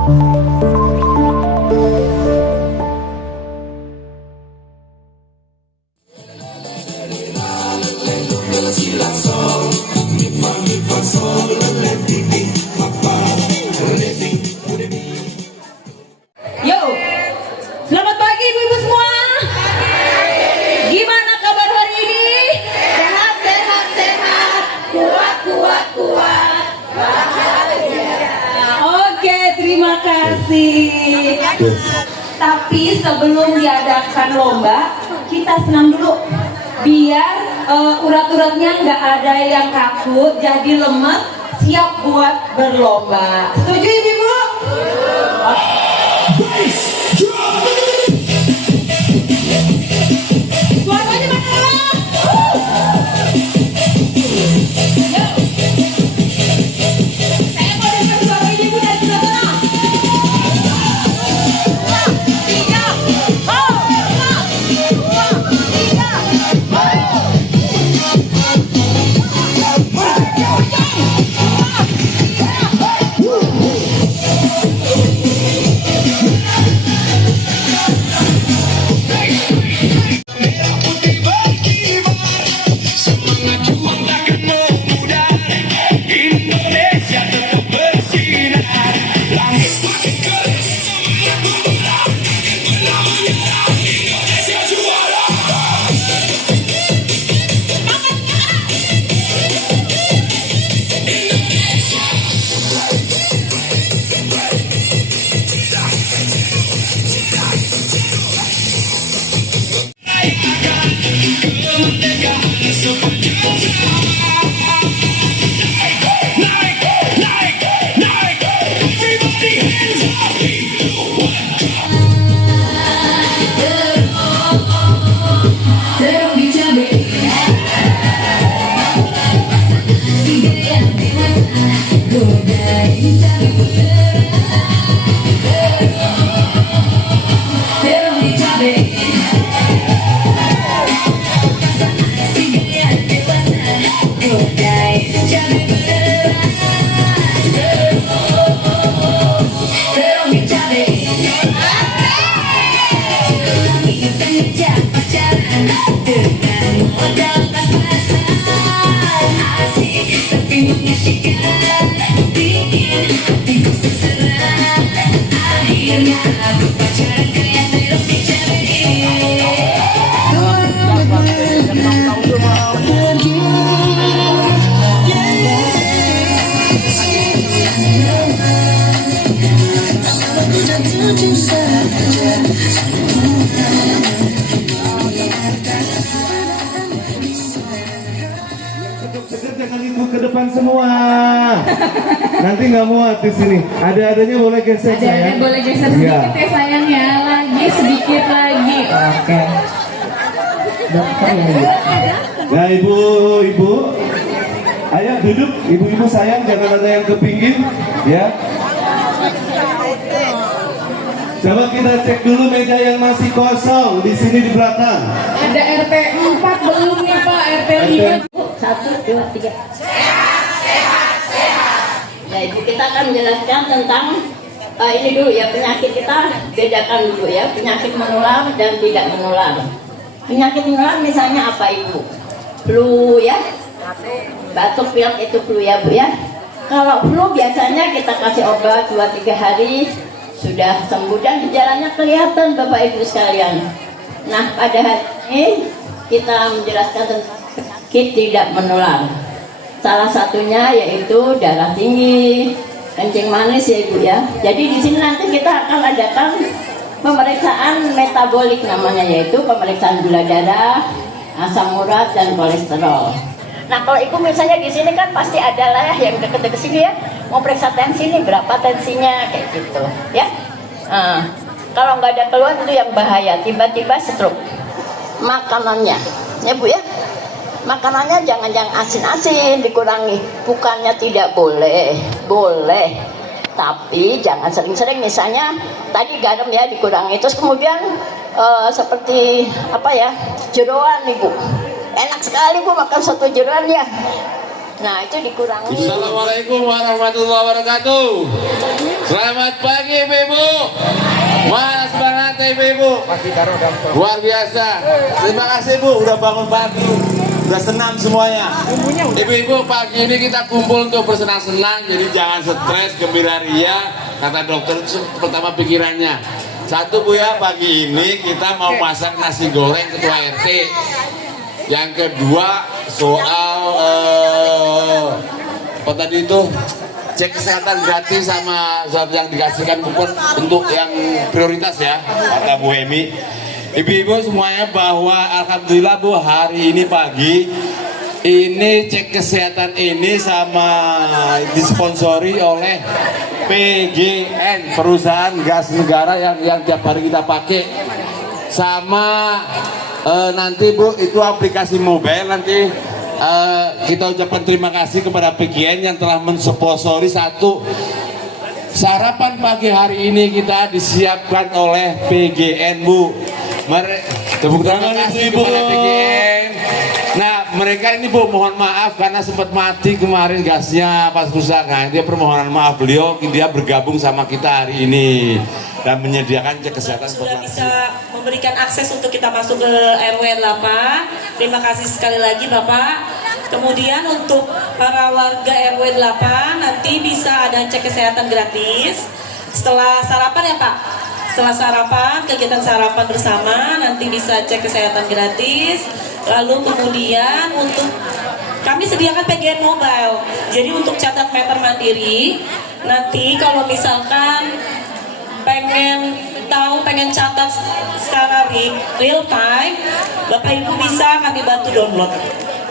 Yo, selamat pagi ibu-ibu semua. Gimana kabar hari ini? Sehat, sehat, sehat. Kuat, kuat, kuat. Bahagia. Oke, terima kasih. Tapi sebelum diadakan lomba, kita senam dulu. Biar urat-uratnya nggak ada yang kaku, jadi lemes, siap buat berlomba. Setuju ibu-ibu? Suaranya mana? Yo. Saya mau dengar suara ibu dari sebelah sana. Tiga. Jangan ibu ke depan semua. Nanti nggak muat di sini. Ada-adanya boleh geser sayang. Ada-ada boleh geser sedikit ya sayang ya. Lagi sedikit lagi. Oke. Dokter ya. Nah ibu-ibu, ayo duduk. Ibu-ibu sayang, jangan ada yang ke pinggir, ya. Coba kita cek dulu meja yang masih kosong di sini di belakang. Ada RT 4 belum nih Pak, RT 5. 1, 2, 3. Sehat, sehat, sehat. Ya, Ibu kita akan menjelaskan tentang ini dulu ya, penyakit kita bedakan dulu ya, penyakit menular dan tidak menular. Penyakit menular misalnya apa Ibu? Flu ya, batuk pilek itu flu ya Bu ya. Kalau flu biasanya kita kasih obat 2-3 hari sudah sembuh dan gejalanya kelihatan Bapak Ibu sekalian. Nah pada hari ini kita menjelaskan tentang penyakit tidak menular. Salah satunya yaitu darah tinggi, kencing manis ya Ibu ya. Jadi di sini nanti kita akan adakan pemeriksaan metabolik namanya, yaitu pemeriksaan gula darah, asam urat dan kolesterol. Nah kalau Ibu misalnya di sini kan pasti ada lah yang deket-deket sini ya, mau periksa tensi nih, berapa tensinya kayak gitu ya. Kalau nggak ada keluhan itu yang bahaya, tiba-tiba stroke. Makanannya ya Bu ya, makanannya jangan yang asin-asin, dikurangi. Bukannya tidak boleh, boleh, tapi jangan sering-sering. Misalnya tadi garam ya dikurangi, terus kemudian seperti apa ya, jeroan Ibu, enak sekali Bu makan satu jeroan ya, Nah, itu dikurangi. Assalamualaikum warahmatullahi wabarakatuh. Selamat pagi Ibu-ibu. Mas banget Ibu-ibu. Luar biasa. Terima kasih Bu, udah bangun pagi. Udah senam semuanya. Ibu-ibu, pagi ini kita kumpul untuk bersenang-senang. Jadi jangan stres, gembira ria. Kata dokter itu pertama pikirannya. Satu Bu ya, pagi ini kita mau masak nasi goreng ketua RT. Yang kedua soal apa tadi itu, cek kesehatan gratis sama zat yang dikasihkan kupon untuk yang prioritas ya, kata Bu Emi. Ibu-ibu semuanya bahwa alhamdulillah Bu, hari ini pagi ini cek kesehatan ini sama disponsori oleh PGN, perusahaan gas negara yang tiap hari kita pakai. Sama nanti Bu, itu aplikasi mobile nanti kita ucapkan terima kasih kepada PGN yang telah mensponsori satu sarapan pagi hari ini kita disiapkan oleh PGN Bu. Tepuk tangan Ibu kepada PGN. Nah mereka ini Bu, mohon maaf karena sempat mati kemarin gasnya pas rusak. Nah dia permohonan maaf, beliau dia bergabung sama kita hari ini dan menyediakan cek kesehatan sudah bisa memberikan akses untuk kita masuk ke RW 8. Terima kasih sekali lagi Bapak. Kemudian untuk para warga RW 8 nanti bisa ada cek kesehatan gratis setelah sarapan ya Pak. Setelah sarapan, kegiatan sarapan bersama nanti bisa cek kesehatan gratis. Lalu kemudian untuk kami sediakan PGN mobile. Jadi untuk catat meter mandiri, nanti kalau misalkan pengen tahu, pengen catat secara real time, Bapak Ibu bisa kami bantu download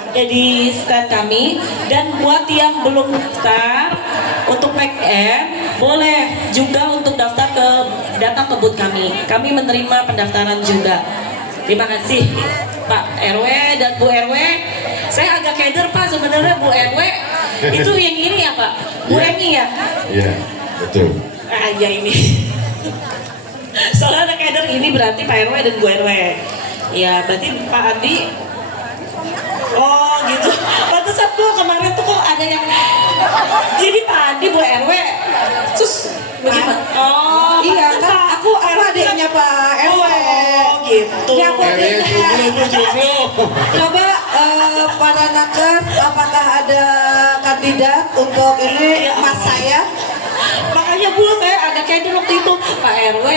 jadi stand kami. Dan buat yang belum daftar untuk PGN, boleh juga untuk daftar datang ke booth kami menerima pendaftaran juga. Terima kasih Pak RW dan Bu RW. Saya agak keder Pak sebenarnya Bu RW itu yang ini ya Pak, Bu Emi ya. Iya betul. Ya ini soalnya ada keder ini berarti Pak RW dan Bu RW. Ya berarti Pak Adi. Oh gitu. Pantesan Bu kemarin tuh kok ada yang jadi Pak Adi Bu RW. Terus bagaimana? Oh iya kan, aku adiknya Pak RW. Oh gitu. Ya, aku adiknya. Coba para nakes, apakah ada kandidat untuk ini mas saya? Makanya Bu, saya ada keder waktu itu Pak RW.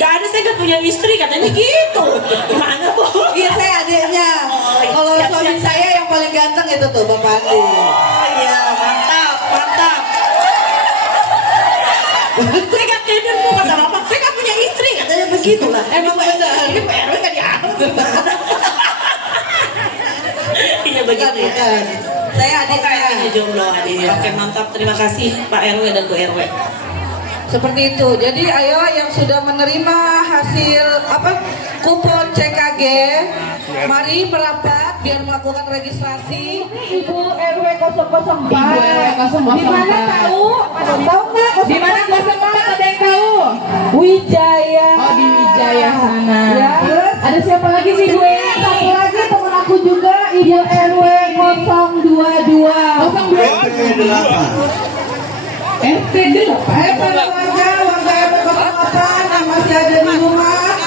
Gak ada, saya gak punya istri katanya gitu. Gimana Bu? Iya, saya adiknya. Kalau suami saya yang paling ganteng itu tuh Bapak Adi. Oh iya, mantap, mantap. Saya gak keder Bu, kata Bapak. Saya gak punya istri katanya begitu lah. Emang benar. Ini Pak RW gak dianggap. Iya begitu ya. Saya adiknya. Jomblo adiknya. Oke mantap, terima kasih Pak RW dan Bu RW. Seperti itu. Jadi ayo yang sudah menerima hasil kupon CKG, mari merapat biar melakukan registrasi. Ibu RW 004. Ibu RW 004. Di mana tahu? Tahu nggak? Di mana 004 ada yang tahu? Wijaya. Oh di Wijaya sana. Ya, terus ada siapa lagi sih Bu? satu lagi teman aku juga Ibu RW 022. 028. RT 8. Para warga RW 008 yang masih ada di rumah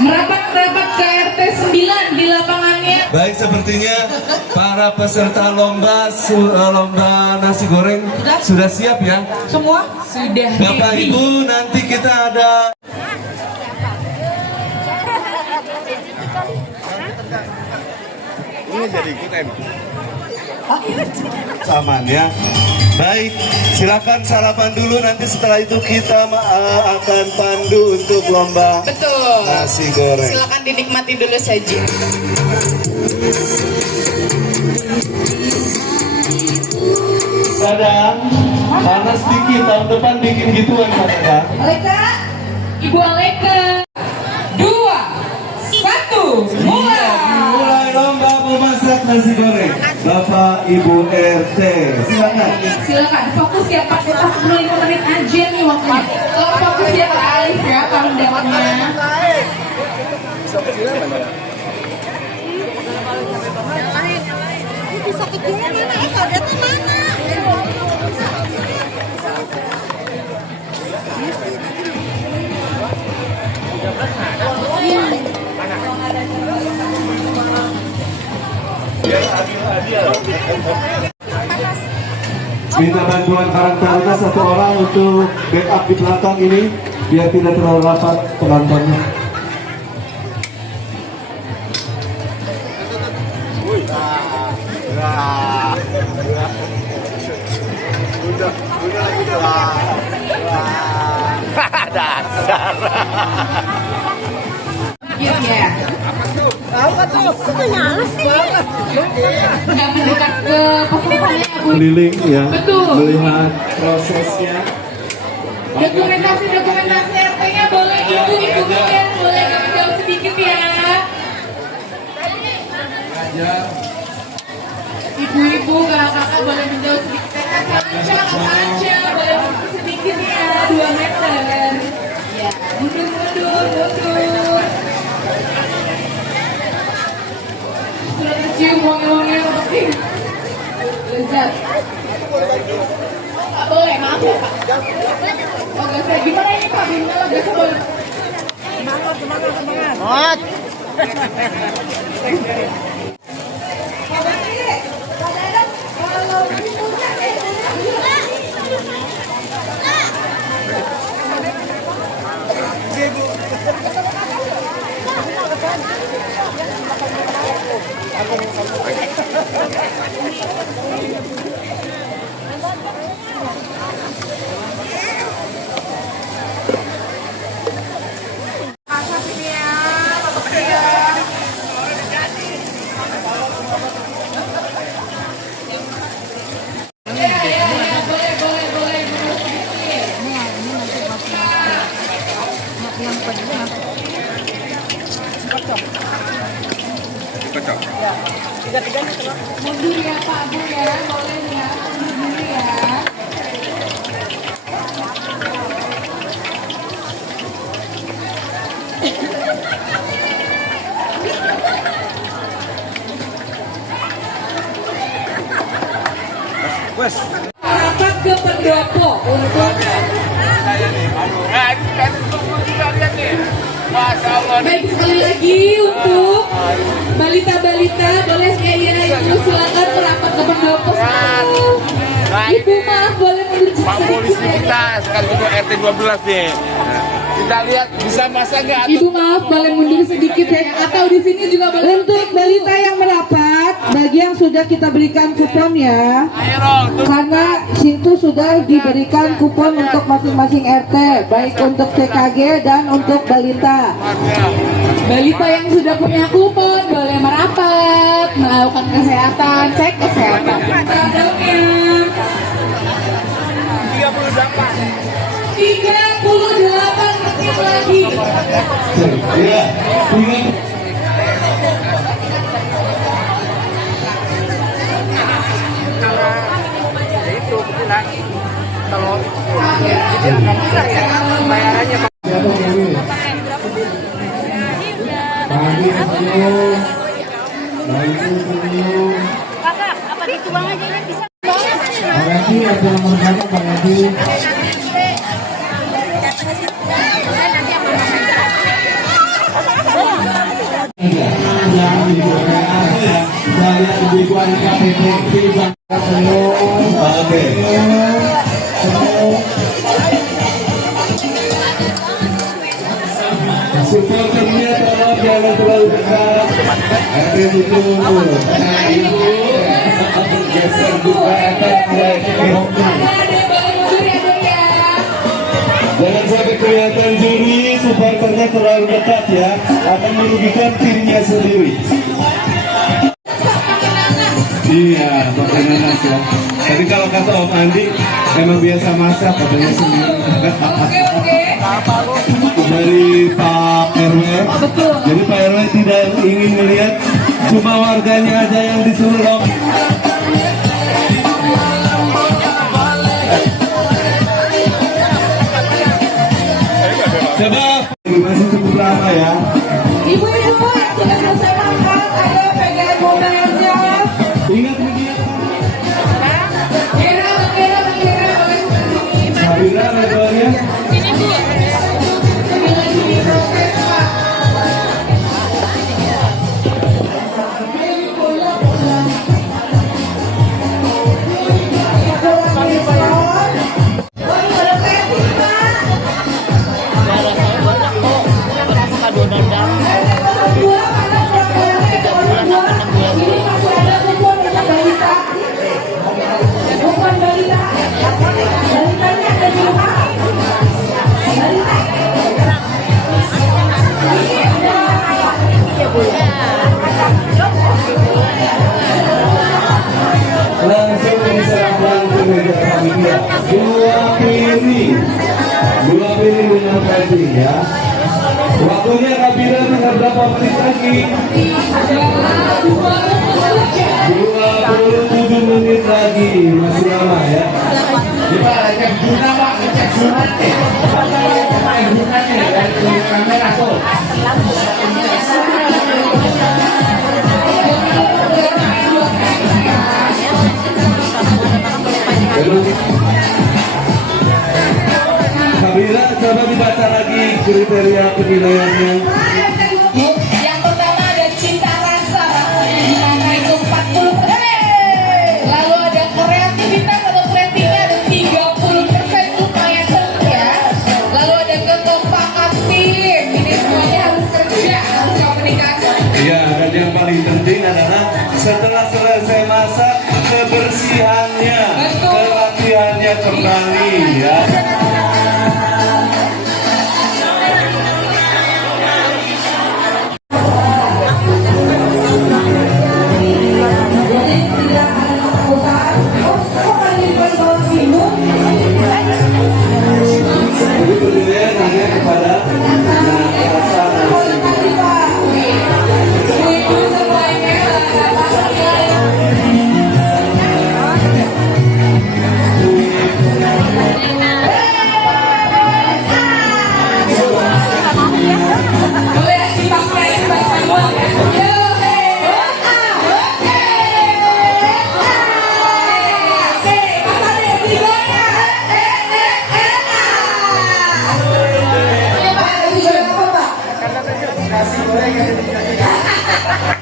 merapat ke RT 9 di lapangannya. Baik, sepertinya para peserta lomba nasi goreng sudah siap ya. semua. Sudah Bapak ready. Ibu, nanti kita ada ini jadi ikutan saman ya. Baik, silakan sarapan dulu, nanti setelah itu kita akan pandu untuk lomba Betul. nasi goreng. Silakan dinikmati dulu saja. Kadang panas dikit, tahun depan bikin gituan kadang. Aleka, Ibu Aleka. 2, 1, mulai. Mulai lomba memasak nasi goreng. Bapak Ibu RT, silakan. Silakan fokus ya Pak, kita 45 menit aja nih waktunya. Tolong fokus ya Pak Alif ya, tolong dapatnya. bisa kecilnya mana? Saudara mana? Minta bantuan karakternya satu orang untuk backup di belakang ini biar tidak terlalu rapat penontonnya. Ya. Apa tuh? Nyala sih. Nggak mendekat ke pesertanya ya Bu. Keliling ya, Betul. melihat prosesnya. Dokumentasi RT-nya boleh ibu ya, boleh kami jauh sedikit ya. Ibu-ibu, kakak-kakak boleh menjauh sedikit. Kakak aja boleh mundur sedikit ya, 2 meter. Ya, mundur. Sudah tercium wangi-wangi yang penting. Lezat. Nggak boleh, maaf ya Pak. Oh, gasnya gimana ini Pak? Gimana gasnya boleh? Semangat. Mundur ya Pak Bu ya, boleh ya, mundur ya. Rapat ke pendopo untuk Baik, sekali lagi untuk balita-balita boleh sekali ibu silakan merapat ke pendopo. Ibu maaf boleh mundur Pak polisi sedikit ya. kita sekaligus RT 12 nih. Kita lihat bisa masak nggak? Ibu maaf boleh mundur sedikit ya, atau di sini juga boleh. untuk balita yang merapat, bagi yang sudah kita berikan kupon ya. Karena situ sudah diberikan kupon untuk masing-masing RT, baik untuk TKG dan untuk balita. Balita yang sudah punya kupon boleh merapat, melakukan kesehatan, cek kesehatan. Produknya 38 menit lagi. Iya, Kakak, apa gitu bang aja ini bisa? Oke. Supporternya tolong jangan terlalu dekat. Oke, betul. Nah, ibu geser buka Jangan sampai kelihatan juri, supporternya terlalu dekat ya, akan merugikan timnya sendiri. Iya, pakai nanas ya. Tadi kalau kata Om Andi, emang biasa masak katanya sendiri. Dari Pak RW, jadi Pak RW tidak ingin melihat, cuma warganya aja yang disuruh loh. Coba, masih cukup lama ya. Ibu-ibu yang sudah selesai makan, ayo pegang mobilnya. Ingat begini. Ini lagi diproses, Pak. Langsung diserahkan ke meja panitia. Dua piring dengan packing ya. Waktunya Kabira tinggal berapa menit lagi? 27 menit lagi, masih lama ya. Gimana cek Juna Pak, cek Juna nih. Cek Juna nih dari kamera tuh. Kabira, coba dibaca lagi kriteria penilaiannya. Yang pertama ada cinta rasa, di mana itu 40%. Lalu ada kreativitas atau kreatifnya ada 30%, lumayan tinggi ya. Lalu ada kekompakan tim, ini semuanya harus kerja, harus komunikasi. Iya, dan yang paling penting adalah setelah selesai masak, kebersihannya, Betul. kelatihannya kembali ya. Jadi penilaian hanya kepada rasa nasi. Ibu semuanya boleh dipaksain bahasa luar ya.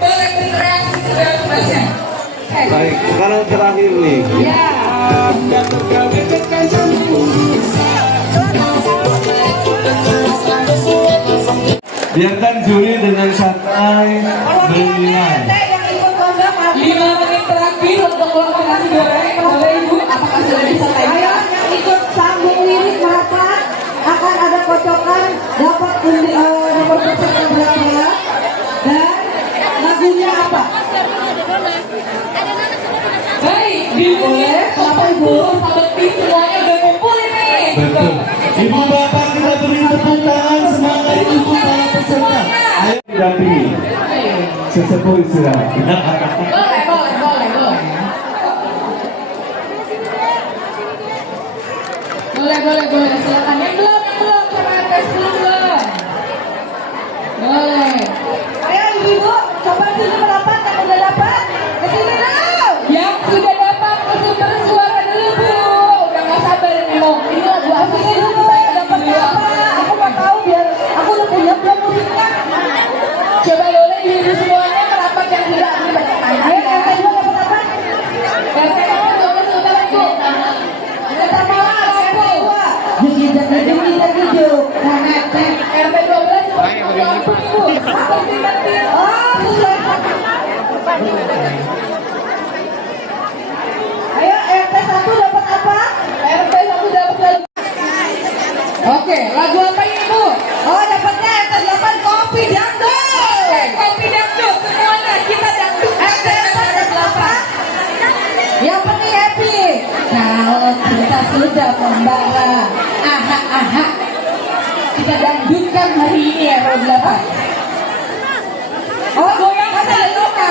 Boleh bereaksi segala macam. Baik, sekarang terakhir nih. Ya. Biarkan juri dengan santai menilai. 5 menit terakhir untuk kelompok nasi goreng. Boleh Ibu, apakah sudah bisa tanya? Yang ikut sambung lirik merapat akan ada kocokan, dapat nomor kocokan berapa dan lagunya apa? Baik, dimulai Bapak Ibu, lebih semuanya udah kumpul ini. Betul. Ibu bapak kita beri tepuk tangan semangat ibu para peserta. Ayo didampingi. Sesepuh istirahat. Boleh, boleh, boleh, boleh. Boleh, boleh, boleh. Silakan. Yang belum, coba tes belum. Boleh. Ayo ibu, coba sini merapat yang udah dapat. Kesini dulu. Yang sudah dapat ke sumber suara dulu Bu. Udah nggak sabar nih mau. Ini lagu apa sih? Dulu dapat apa? Aku mau tahu biar aku udah punya belum musiknya. Coba boleh ibu semuanya merapat yang tidak Ayo RT 2 dapat apa? RT kamu coba sebentar Ibu. Pertama RT 2. Jujur. RT 12 langsung Ibu. Nanti. Oh, susah. Ayo RT 1 dapat apa? RT 1 dapat lagu. Oke, lagu apa ini Bu? Oh, dapatnya RT 8 kopi dangdut. Kopi dangdut semuanya kita dangdut. RT 4 dapat apa? Yang penting happy. Kalau kita sudah membara, aha, kita dangdutkan hari ini ya Rob 8. Oh, goyang ada luka.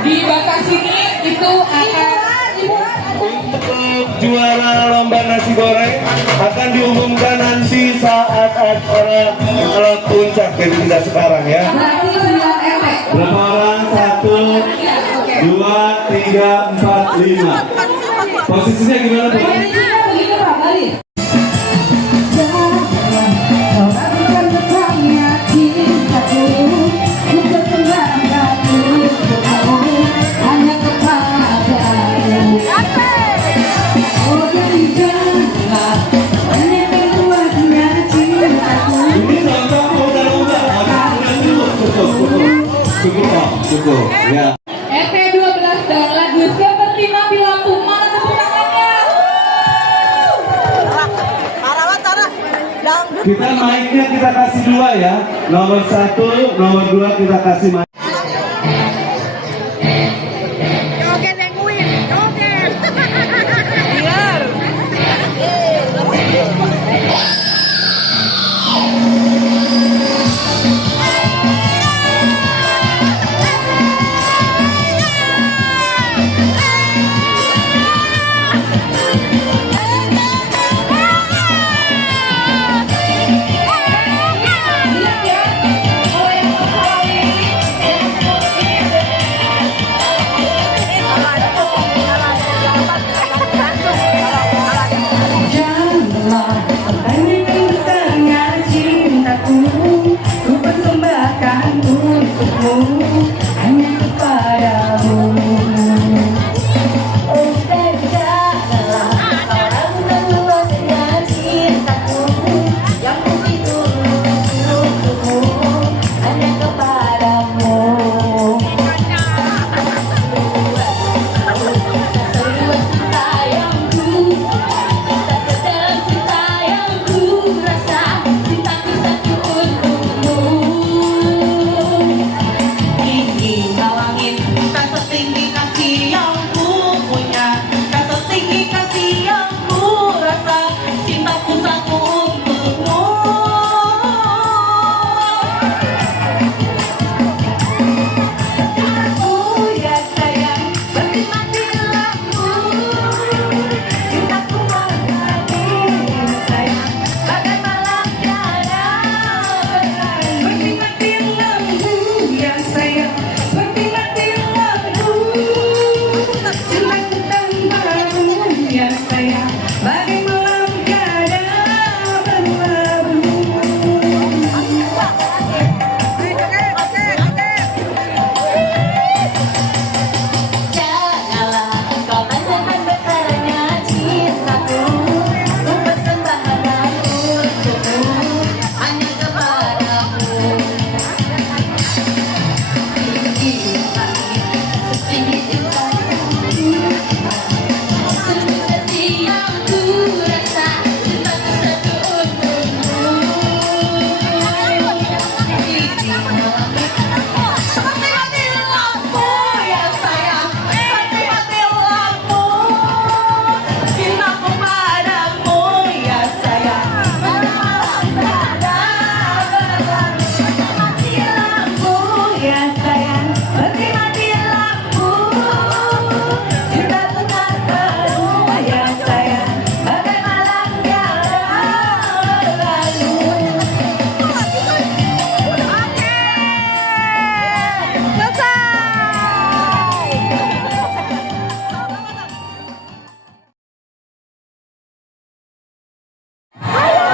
Di batas ini itu akan Untuk juara lomba nasi goreng akan diumumkan nanti saat acara puncak, jadi tidak sekarang ya. Berarti 9 RT. Berapa orang? 1, 2, 3, 4, 5. Posisinya gimana Pak? Begini Pak, balik. Ini contoh udah lomba. Cukup. Ya. RT 12 dan lagu Seperti Mati Lampu. Mana tepuk tangannya? Kita mic-nya kita kasih 2 ya. Nomor 1, nomor 2 kita kasih mic. Joget yang win, joget. Biar.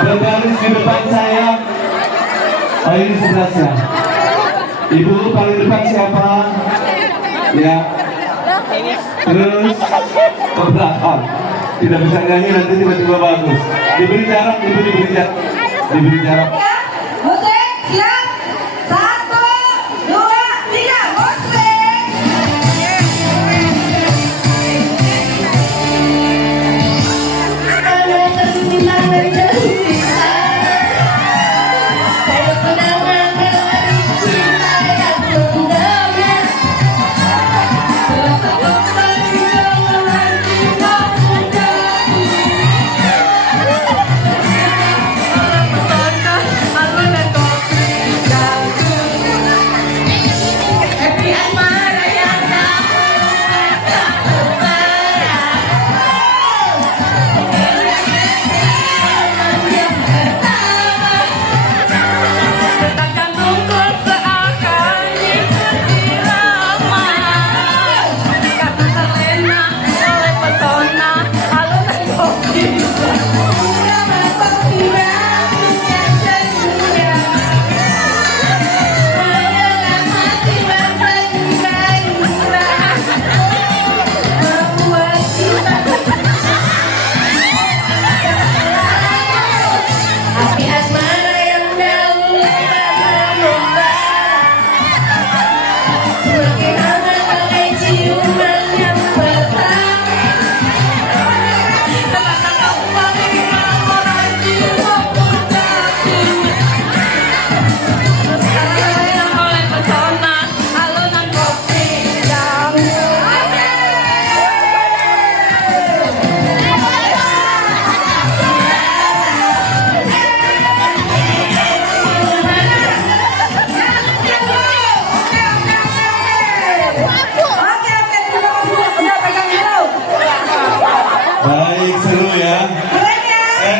Berbaris di depan saya. Oh ini sebelahnya. Ibu paling depan siapa? Ya. Terus ke belakang. Tidak bisa nyanyi nanti tiba-tiba bagus. Diberi jarak, ibu diberi jarak. Diberi jarak. Musik, siap. 1, 2, 3, musik.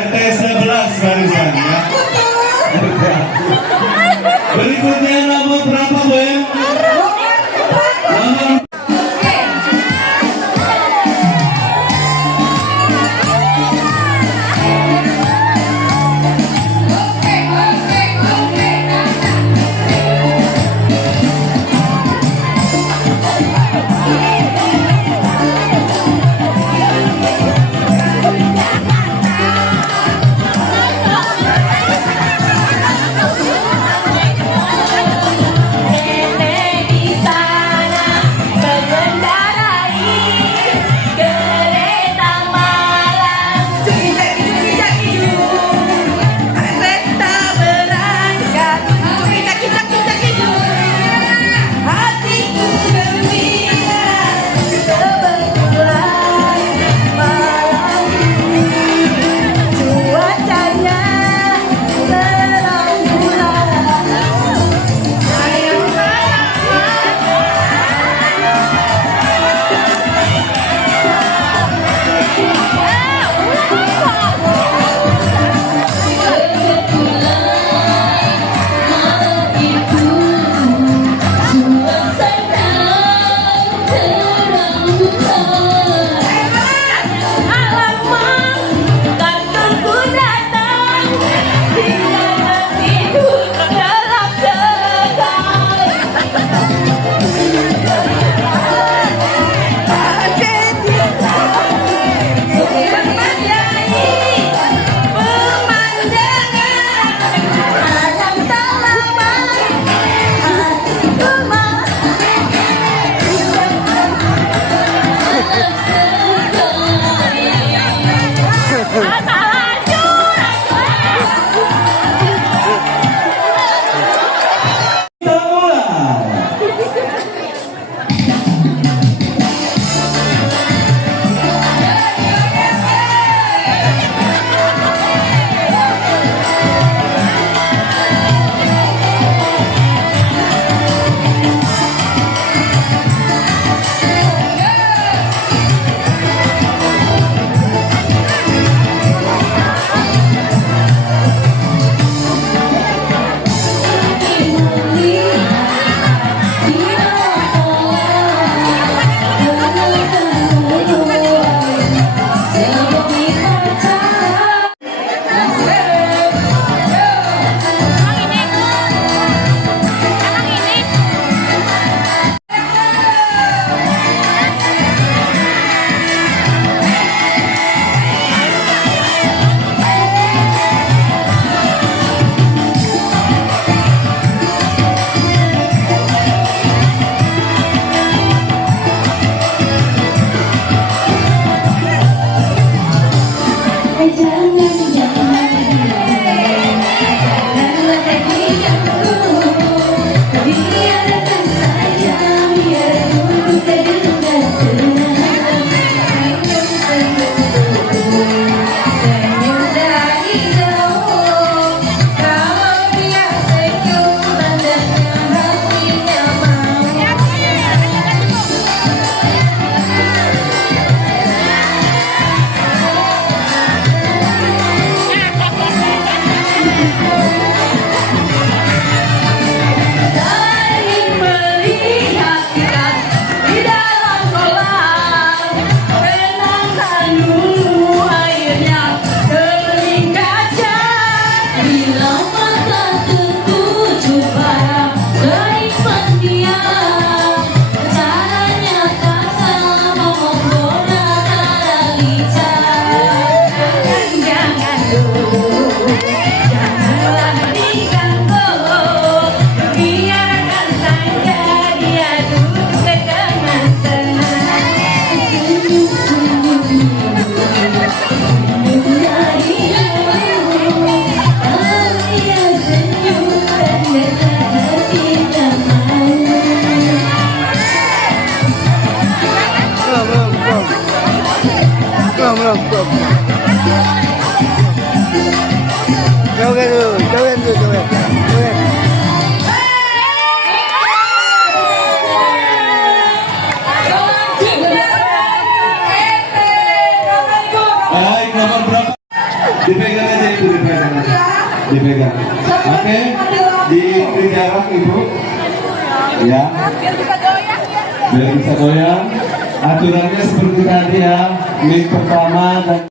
RT 11 barusan ya. Berikutnya nomor berapa, Bu? Nomor Baik, nomor berapa? Dipegang aja ibu, dipegang aja. Dipegang. Oke, diberi jarak ibu. Ya. Biar bisa goyang ya. Biar bisa goyang. Aturannya seperti tadi ya. Mic pertama dan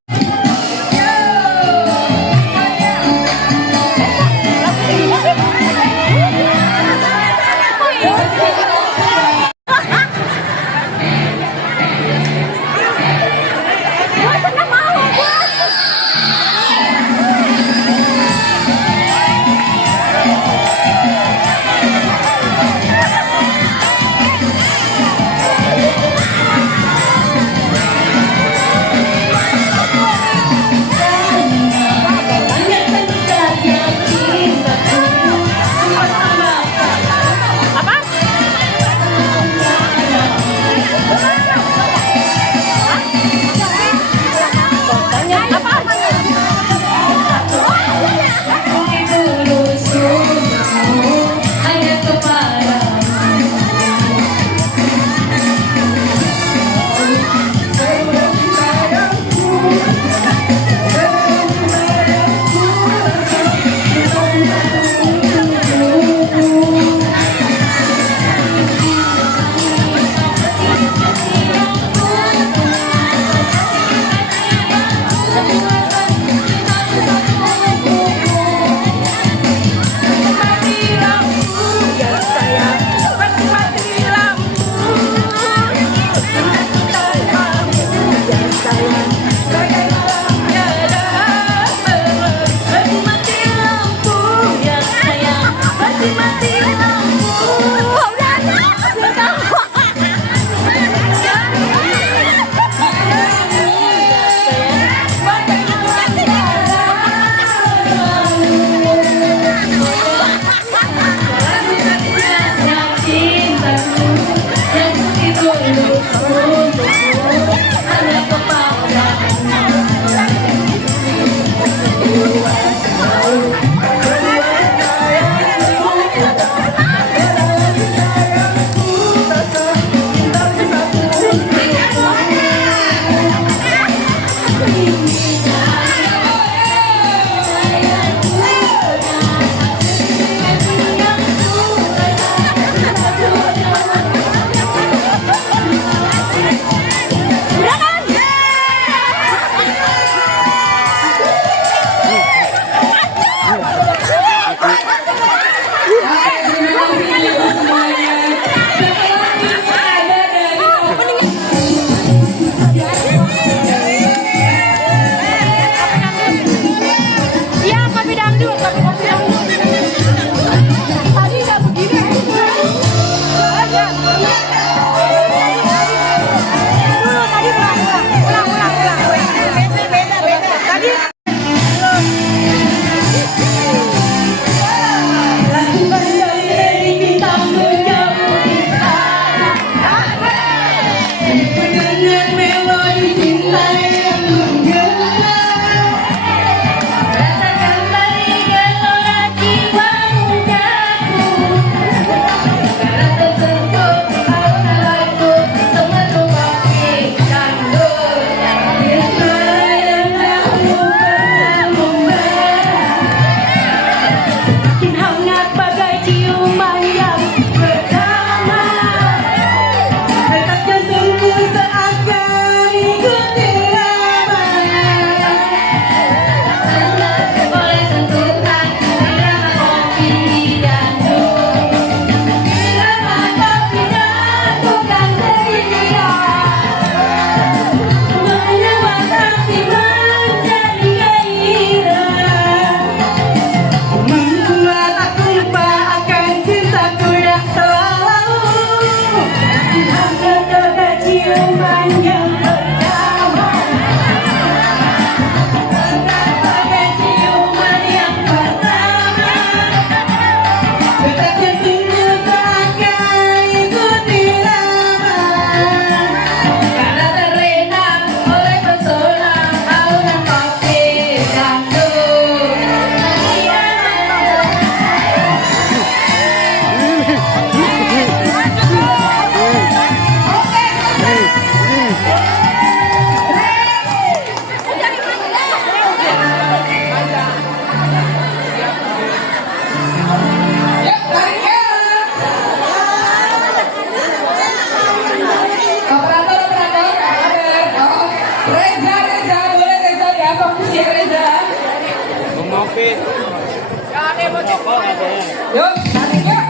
Yuk, tarik yuk.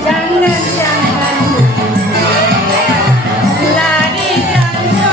Jangan lari jangan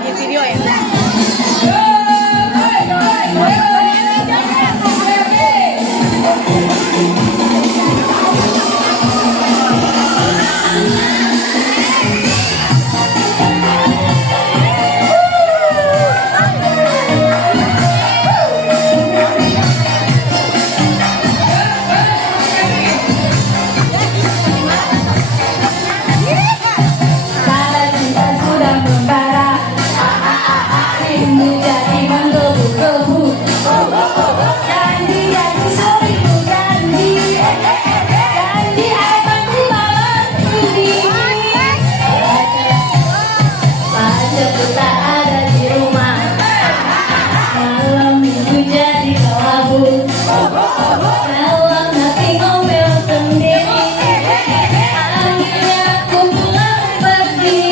Video ya. Karena cinta sudah membara, rindu jadi menggebu-gebu. Janji janji seribu janji, janji akan ku malam ini. Pacarku tak ada di rumah, malam minggu jadi kelabu. Dalam hati ngomel sendiri, akhirnya aku pulang pergi.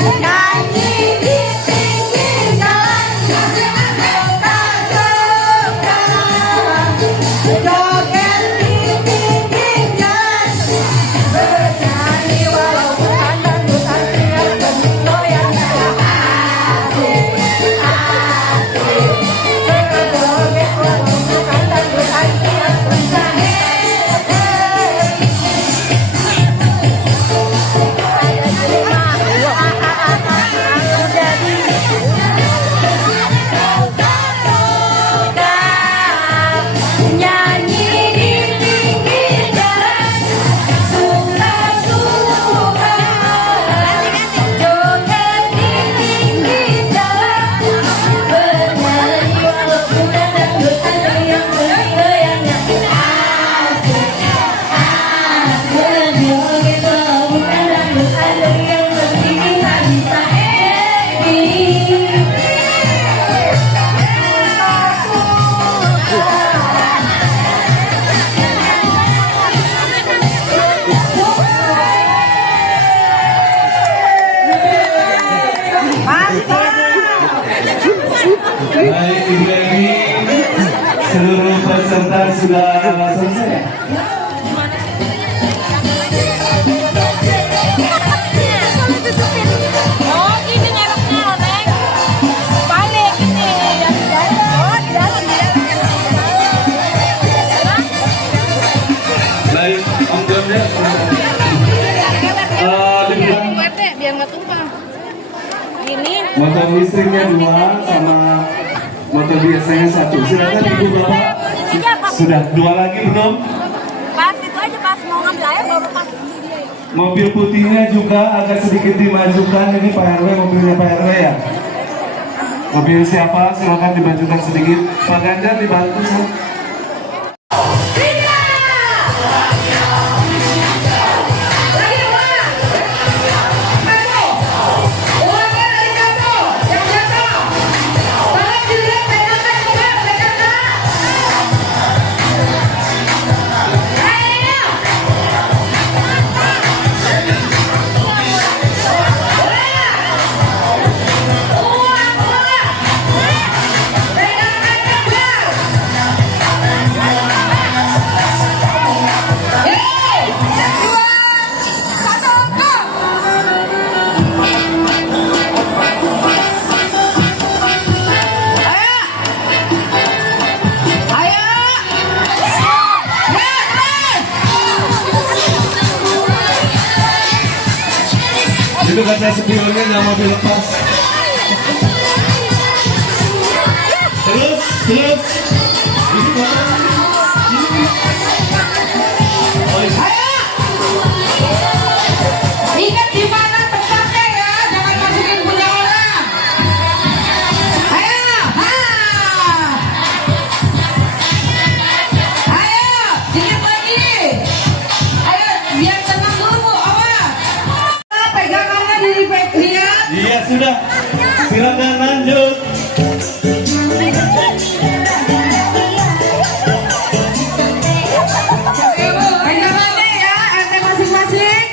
Nyanyi di pinggir jalan, joget di pinggir jalan, bernyanyi walau bukan dangdutan siap goyang asik, asik. Berjoget walau bukan dangdutan siap bersahe. Nyanyi di pinggir jalan, suka-suka. Joget di pinggir jalan, bernyanyi walau bukan dangdutan goyang-goyangnya asik, asik. Berjoget walau bukan dangdutan goyang-goyangnya tak bisa Baik, Ibu Emi, seluruh peserta sudah selesai. Oh, ini ngeroknya, Neng. Balik ini. Oh, di dalam ya. Baik, amplopnya. Dibilang Biar nggak tumpah. Ini motor listriknya 2 sama motor biasanya 1. Silakan Ibu Bapak. Sudah 2 lagi belum? pas itu aja pas mau ngambil air baru pas. Mobil putihnya juga agak sedikit dimajukan. Ini Pak RW, mobilnya Pak RW ya. Mobil siapa? Silakan dimajukan sedikit. Pak Ganjar dibantu. Itu kaca spionnya nggak mau dilepas. Terus. Ingat di mana tempatnya ya, jangan masukin punya orang. Ayo, ayo, dikit lagi. Ayo, biar tenang dulu, awas. Pegangannya lihat. Iya sudah. Silakan lanjut. Pegangannya ya, RT masing-masing.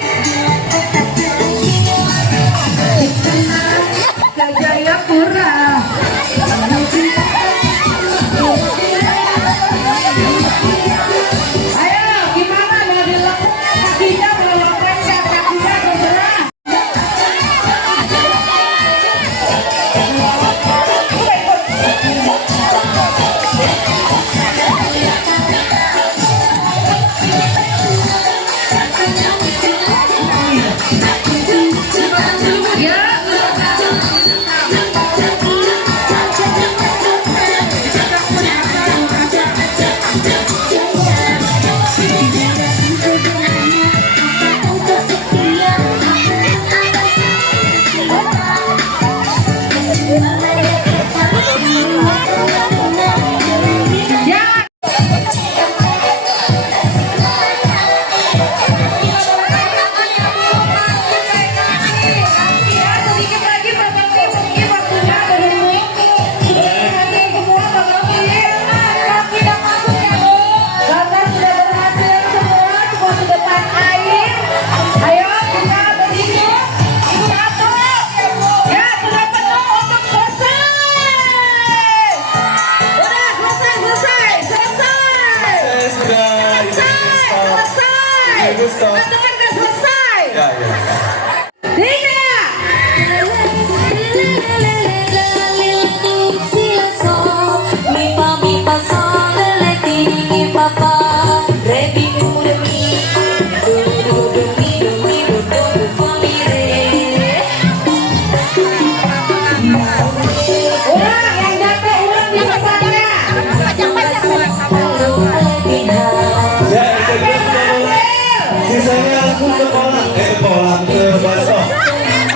Sisanya langsung ke kolam, ke baskom.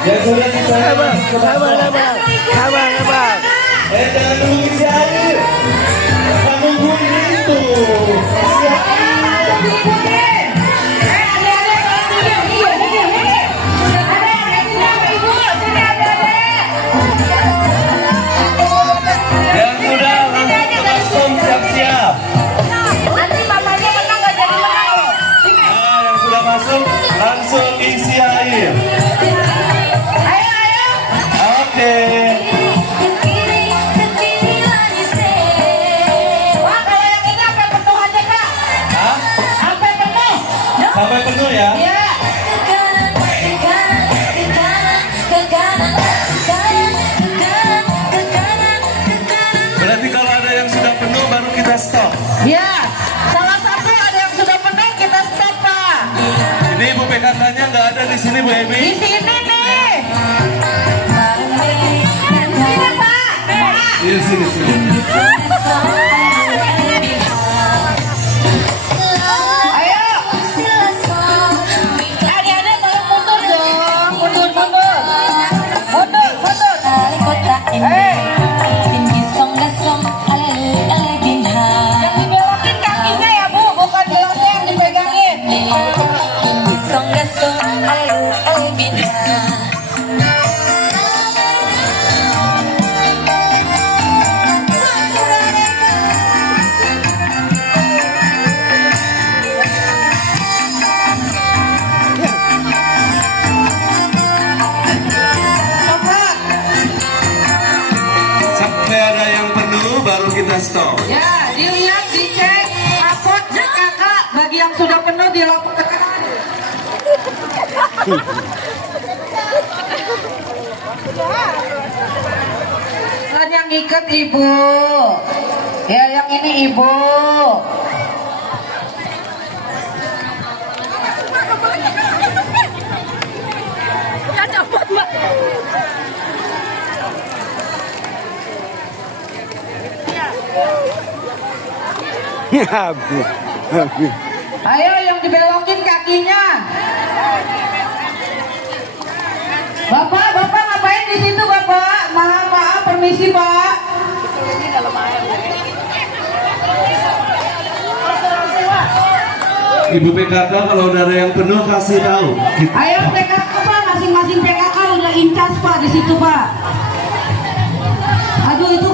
Yang sudah sisanya ke baskom. Jangan dulu isi air. Nungguin itu. Isi air. Yang sudah langsung ke baskom siap-siap. Masuk langsung isi air. Oke. Wah, kalau yang ini sampai penuh aja, Kak. Hah? Sampai penuh. Sampai penuh ya? Iya. Berarti kalau ada yang sudah penuh baru kita stop. Iya. Salah satu ada yang sudah penuh kita stop, Pak. Ini Ibu PKK-nya nggak ada di sini, Bu Emi. Di sini nih. Sini, Pak. Iya, sini. Ayo. Adik-adik boleh mundur dong. Mundur. Yang dibelokin kakinya ya, Bu, bukan gelasnya yang dipegangin. Sampai ada yang penuh baru kita stop. Ya, dilihat, dicek, rapot, kakak. Bagi yang sudah penuh dilakukan. Kan yang ikat ibu. Ya, yang ini ibu. Ayo yang dibelokin kakinya. Bapak ngapain di situ, Bapak? Maaf, permisi, Pak. Ibu PKK kalau udah ada yang penuh kasih tahu. Ayo PKK, Pak, masing-masing PKK udah incas, Pak, di situ, Pak. Aduh, itu